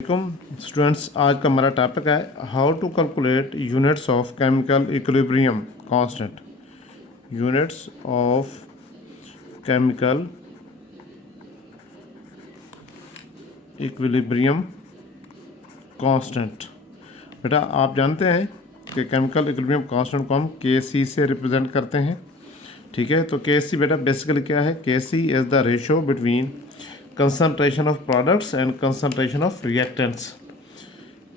वालेकुम स्टूडेंट्स, आज का हमारा टॉपिक है how to calculate units of chemical equilibrium constant. Units of chemical equilibrium constant. बेटा आप जानते हैं कि केमिकल इक्विलिब्रियम कांस्टेंट को हम के सी से रिप्रेजेंट करते हैं। ठीक है, तो के सी बेटा बेसिकली क्या है? K C is the ratio between concentration of products and concentration of reactants.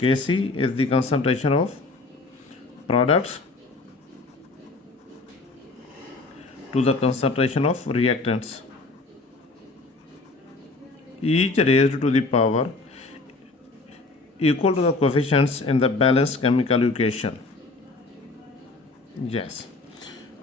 Kc is the concentration of products to the concentration of reactants, each raised to the power equal to the coefficients in the balanced chemical equation. Yes.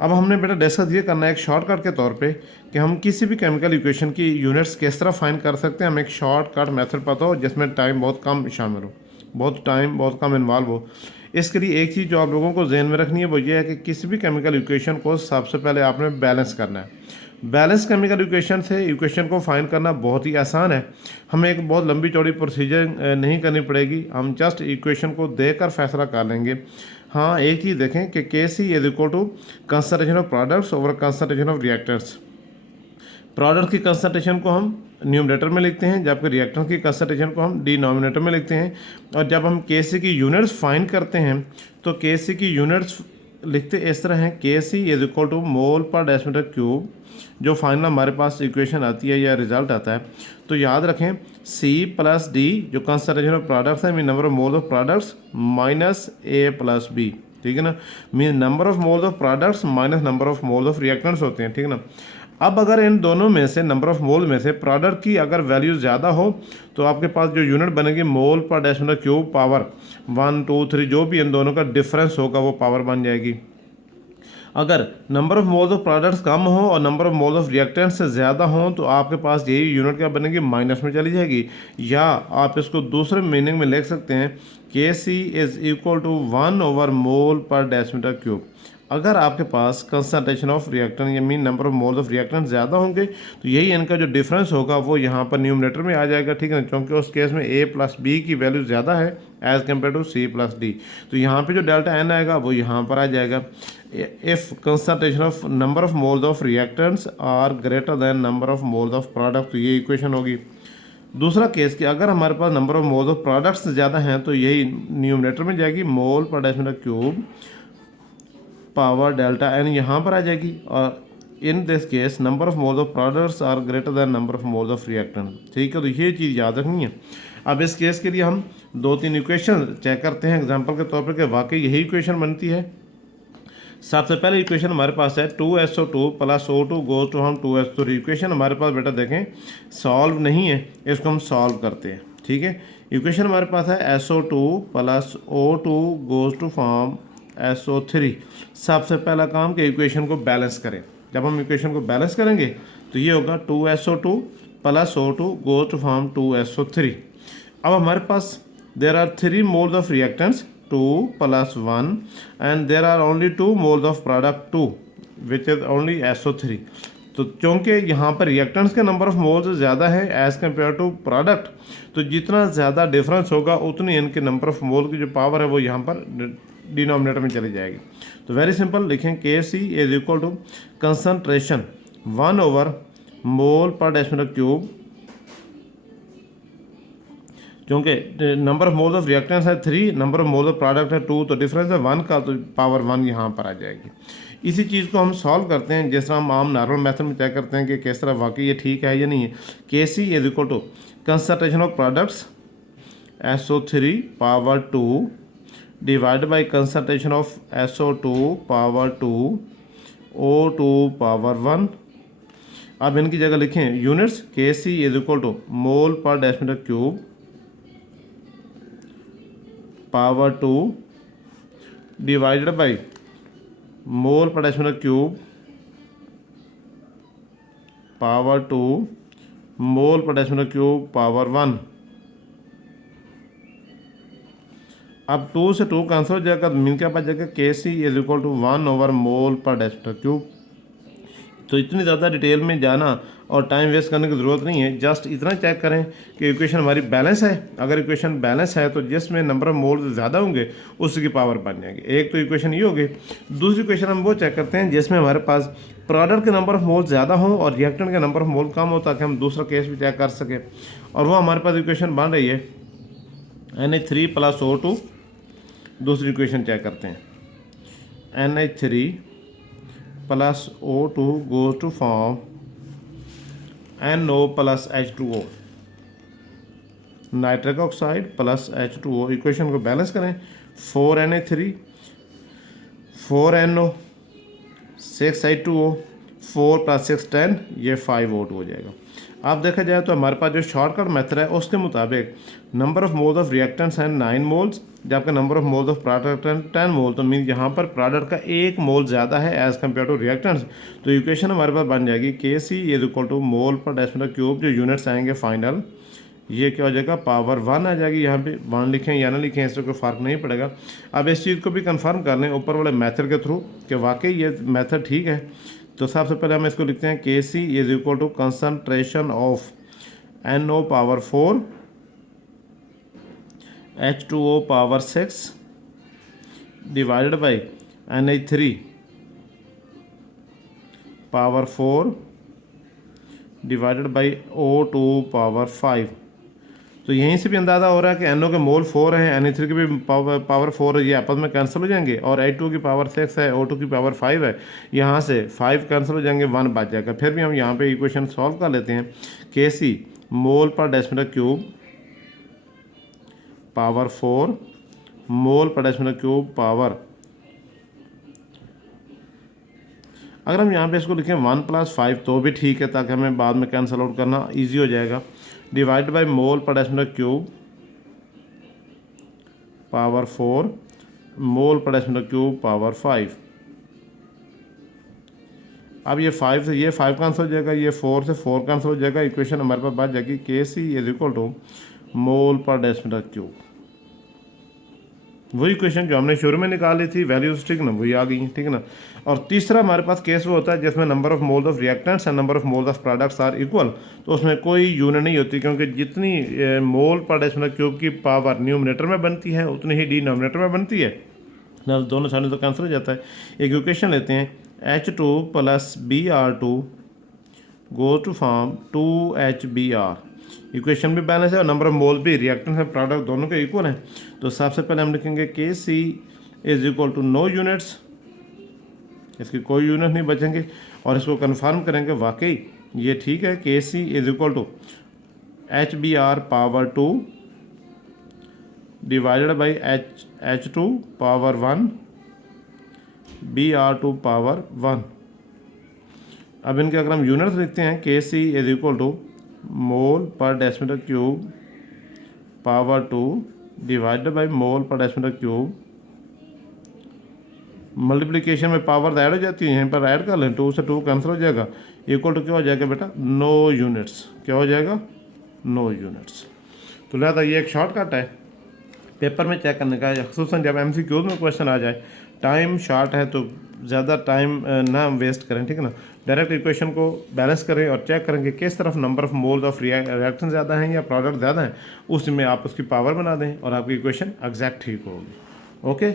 अब हमने बेटा discuss ये करना है एक shortcut के तौर पे कि हम किसी भी केमिकल इक्वेशन की यूनिट्स किस तरह फाइंड कर सकते हैं। हमें एक शॉर्टकट मेथड पता हो जिसमें टाइम बहुत कम शामिल हो, बहुत कम इन्वॉल्व हो। इसके लिए एक चीज़ जो आप लोगों को जहन में रखनी है वो ये है कि किसी भी केमिकल इक्वेशन को सबसे पहले आपने बैलेंस करना है। बैलेंस केमिकल इक्वेशन से इक्वेशन को फाइंड करना बहुत ही आसान है। हमें एक बहुत लंबी चौड़ी प्रोसीजर नहीं करनी पड़ेगी, हम जस्ट इक्वेशन को देखकर फैसला कर लेंगे। हाँ, एक चीज़ देखें कि K C is equal to concentration of products over concentration of reactors. Product की कंसंट्रेशन को हम न्यूमरेटर में लिखते हैं, जबकि रिएक्टर की कंसंट्रेशन को हम डिनोमिनेटर में लिखते हैं। और जब हम के सी की यूनिट्स फाइंड करते हैं तो के सी की यूनिट्स लिखते इस तरह हैं, के C is equal to mole per decimetre cube. जो फाइनल हमारे पास इक्वेशन आती है या रिजल्ट आता है तो याद रखें C प्लस डी जो कंसंट्रेशन ऑफ प्रोडक्ट्स है, mean number of moles of products, minus A plus B. ठीक है ना, mean number of moles of products minus number of moles of reactants होते हैं। ठीक है ना। अब अगर इन दोनों में से नंबर ऑफ मोल में से प्रोडक्ट की अगर वैल्यू ज़्यादा हो तो आपके पास जो यूनिट बनेगी मोल पर डेसीमीटर क्यूब पावर 1 2 3, जो भी इन दोनों का डिफरेंस होगा वो पावर बन जाएगी। अगर number of moles of products कम हो और number of moles of reactant से ज़्यादा हो तो आपके पास यही यूनिट क्या बनेगी? माइनस में चली जाएगी। या आप इसको दूसरे मीनिंग में लिख सकते हैं के C is equal to 1 over mole per decimetre cube. अगर आपके पास कंसंट्रेशन ऑफ रिएक्टेंट या mean number of moles of reactant ज़्यादा होंगे तो यही इनका जो डिफरेंस होगा वो यहाँ पर न्यूमरेटर में आ जाएगा। ठीक है ना, क्योंकि उस केस में A प्लस बी की वैल्यू ज़्यादा है as compare to C plus D. तो यहाँ पे जो डेल्टा N आएगा वो यहाँ पर आ जाएगा। If concentration of number of moles of reactants are greater than number of moles of product, तो ये इक्वेशन होगी। दूसरा केस कि अगर हमारे पास number of moles of products ज़्यादा हैं तो यही न्यूमरेटर में जाएगी, mole per decimetre cube power delta N यहाँ पर आ जाएगी। और in this case number of moles of products are greater than number of moles of reactant. ठीक है, तो ये चीज़ याद रखनी है। अब इस केस के लिए हम 2-3 इक्वेशन चेक करते हैं एग्जांपल के तौर पर कि वाकई यही इक्वेशन बनती है। सबसे पहले इक्वेशन हमारे पास है 2SO2 plus O2 goes to हम 2S3। इक्वेशन हमारे पास बेटा देखें सॉल्व नहीं है, इसको हम सॉल्व करते हैं। ठीक है, इक्वेशन हमारे पास है SO2 plus O2 goes to form SO3। सबसे पहला काम कि इक्वेशन को बैलेंस करें। जब हम इक्वेशन को बैलेंस करेंगे तो ये होगा 2SO2 plus O2 goes to form 2SO3। अब हमारे पास there are 3 moles of reactants 2 plus 1 and there are only 2 moles of product 2 which is only SO3। तो क्योंकि यहाँ पर रिएक्टेंट्स के नंबर ऑफ मोल्स ज़्यादा है एज़ कम्पेयर टू प्रोडक्ट, तो जितना ज़्यादा डिफरेंस होगा उतनी इनके नंबर ऑफ मोल की जो पावर है वो यहाँ पर डिनोमिनेटर में चली जाएगी। तो वेरी सिंपल लिखें K C is equal to concentration 1 over mole per decimetre cube, क्योंकि number of moles of reactants है 3, number of moles of product है 2, तो डिफरेंस है 1 का, तो पावर 1 यहाँ पर आ जाएगी। इसी चीज़ को हम सॉल्व करते हैं जिस तरह हम आम नॉर्मल मेथड में तय करते हैं कि किस तरह वाकई ये ठीक है या नहीं है। K C is equal to concentration of products SO3 power 2 divide by concentration of SO2 power 2 O2 power 1। अब इनकी जगह लिखें units, K C is equal to mole per decimetre cube power 2 divided by mole per decimetre cube power 2 mole per decimetre cube power 1। अब 2 से 2 cancel हो जाएगा, mean क्या बच जाएगा? के C is equal to 1 over mole per decimetre cube. तो इतनी ज़्यादा डिटेल में जाना और टाइम वेस्ट करने की ज़रूरत नहीं है। जस्ट इतना चेक करें कि इक्वेशन हमारी बैलेंस है। अगर इक्वेशन बैलेंस है तो जिसमें नंबर ऑफ मोल्स ज़्यादा होंगे उसकी पावर बन जाएगी। एक तो इक्वेशन ये होगी। दूसरी इक्वेशन हम वो चेक करते हैं जिसमें हमारे पास प्रोडक्ट के नंबर ऑफ मोल ज़्यादा हों और रिएक्टेंट के नंबर ऑफ मोल कम हो, ताकि हम दूसरा केस भी चेक कर सकें। और वो हमारे पास इक्वेशन बन रही है NH3 + O2। दूसरी इक्वेशन चेक करते हैं। NH3 + O2 goes to form NO + H2O, nitric oxide + H2O। Equation को बैलेंस करें। 4NH3 4NO 6H2O, 4 + 6 10, ये 5O2 हो जाएगा। अब देखा जाए तो हमारे पास जो शॉर्टकट मेथड है उसके मुताबिक number of moles of reactants हैं 9 मोल्स, जबकि number of moles of product 10 मोल। तो मीन यहाँ पर प्रोडक्ट का 1 मोल ज़्यादा है एज़ कम्पेयर टू रिएक्टेंट्स। तो इक्वेशन हमारे पास बन जाएगी Kc = mole per decimal cube. जो यूनिट्स आएंगे फाइनल, ये क्या हो जाएगा, पावर 1 आ जाएगी। यहाँ पे 1 लिखें या ना लिखें इससे कोई फ़र्क नहीं पड़ेगा। अब इस चीज़ को भी कंफर्म कर लें ऊपर वाले मेथड के थ्रू कि वाकई ये मेथड ठीक है। तो सबसे पहले हम इसको लिखते हैं Kc = concentration of NO power 4 H2O power 6 divided by NH3 power 4 divided by O2 power 5। तो यहीं से भी अंदाज़ा हो रहा है कि NO के मोल 4 हैं, NH3 की भी पावर 4 है, ये आपस में कैंसिल हो जाएंगे। और H2 की पावर 6 है, O2 की पावर 5 है, यहाँ से 5 कैंसिल हो जाएंगे, 1 बच जाएगा। फिर भी हम यहाँ पे इक्वेशन सॉल्व कर लेते हैं। Kc मोल पर डेसिमल क्यूब पावर 4 मोल पर डेसिमल क्यूब पावर, अगर हम यहाँ पे इसको लिखें 1 + 5 तो भी ठीक है, ताकि हमें बाद में कैंसिल आउट करना ईजी हो जाएगा। Divide by mole per decimal cube power 4 mole per decimal cube power 5। अब ये 5 से ये 5 कैंसिल हो जाएगा, ये 4 से 4 कैंसिल हो जाएगा। इक्वेशन हमारे पास बच जाएगी Kc = mole per decimal cube. वही क्वेश्चन जो हमने शुरू में निकाली थी वैल्यूज, ठीक ना, वही आ गई, ठीक ना। और तीसरा हमारे पास केस वो होता है जिसमें number of moles of reactants and number of moles of products are equal. तो उसमें कोई यूनिट नहीं होती, क्योंकि जितनी मोल पर डेसिमल क्यूब की पावर न्यूमरेटर में बनती है उतनी ही डिनोमिनेटर में बनती है ना, दोनों साइड तो कैंसिल हो जाता है। एक इक्वेशन लेते हैं, H2 + Br2 goes to form 2HBr। Equation भी बैलेंस है और नंबर ऑफ मोल भी रिएक्टेंट्स एंड प्रोडक्ट दोनों के इक्वल हैं। तो सबसे पहले हम लिखेंगे Kc = नो यूनिट्स, इसकी कोई यूनिट नहीं बचेंगे। और इसको कंफर्म करेंगे वाकई ये ठीक है। Kc = HBr power 2 divided by H2 power 1 Br2 power 1। अब इनके अगर हम यूनिट्स लिखते हैं, Kc = mole per decimal cube power 2 divided by mole per decimal cube. Multiplication में पावर ऐड हो जाती है, यहाँ पर ऐड कर लें, 2 से 2 कैंसिल हो जाएगा। इक्वल टू क्या हो जाएगा बेटा, नो यूनिट्स। क्या हो जाएगा, नो यूनिट्स। तो लिहाजा ये एक शॉर्टकट है पेपर में चेक करने का, ख़ुसूसन जब MCQs में क्वेश्चन आ जाए। टाइम शॉर्ट है तो ज़्यादा टाइम ना वेस्ट करें, ठीक है ना। डायरेक्ट इक्वेशन को बैलेंस करें और चेक करें कि किस तरफ number of moles of reaction ज़्यादा हैं या प्रोडक्ट ज़्यादा हैं, उसमें आप उसकी पावर बना दें और आपकी इक्वेशन एग्जैक्ट ठीक होगी। ओके।